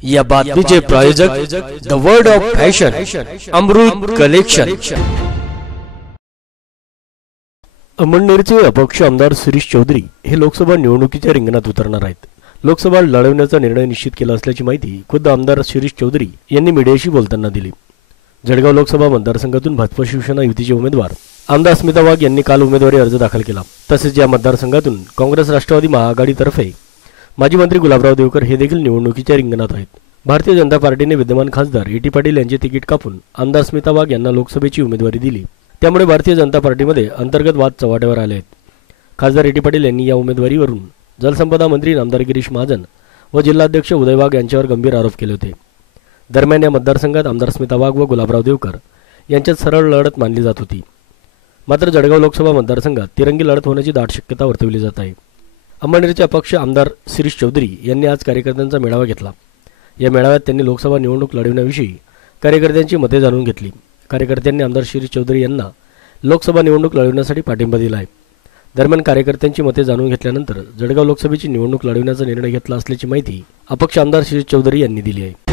या बातमीचे प्रायोजक the world of fashion Amrut collection. अमळनेरचे अपक्ष आमदार शिरीष चौधरी हे लोकसभा निवडणुकीच्या रिंगणात उतरणार आहेत। लोकसभा लढवण्याचा निर्णय निश्चित केला असल्याची माहिती खुद्द आमदार शिरीष चौधरी यांनी मीडियाशी बोलताना दिली। जळगाव लोकसभा मतदारसंघातून भाजप शिवसेना युतीचे उमेदवार आमदार स्मिता वाघ यांनी काल उमेदवारी अर्ज दाखल केला। तसेच या मतदारसंघातून काँग्रेस राष्ट्रवादी महाआघाडीतर्फे माजी मंत्री गुलाबराव देवकर हे देखील निवडणुकीच्या रिंगणात आहेत। भारतीय जनता पार्टीने विद्यमान खासदार ए.टी. पाटील यांचे तिकीट कापून आमदार स्मिता वाघ यांना लोकसभेची उमेदवारी दिली। त्यामुळे भारतीय जनता पार्टीमध्ये अंतर्गत वाद चव्हाट्यावर आले आहेत। खासदार ए.टी. पाटील यांनी या उमेदवारीवरून जलसंपदा मंत्री नामदार गिरीश महाजन व जिल्हाध्यक्ष उदय वाघ यांच्यावर गंभीर आरोप केले होते। दरम्यान या मतदारसंघात आमदार स्मिता वाघ व गुलाबराव देवकर यांच्यात सरळ लढत मानली जात होती। मात्र जळगाव लोकसभा मतदारसंघात तिरंगी लढत होण्याची दाट शक्यता वर्तवली जात आहे। अमळनेरचे अपक्ष आमदार शिरीष चौधरी यांनी आज कार्यकर्त्यांचा मेळावा घेतला। या मेळाव्यात त्यांनी लोकसभा निवडणूक लढवण्याविषयी कार्यकर्त्यांची मते जाणून घेतली। कार्यकर्त्यांनी आमदार शिरीष चौधरी यांना लोकसभा निवडणूक लढवण्यासाठी पाठिंबा दिला आहे। दरम्यान कार्यकर्त्यांची मते जाणून घेतल्यानंतर जळगाव लोकसभेची निवडणूक लढवण्याचा निर्णय घेतला असल्याची माहिती अपक्ष आमदार शिरीष चौधरी यांनी दिली आहे।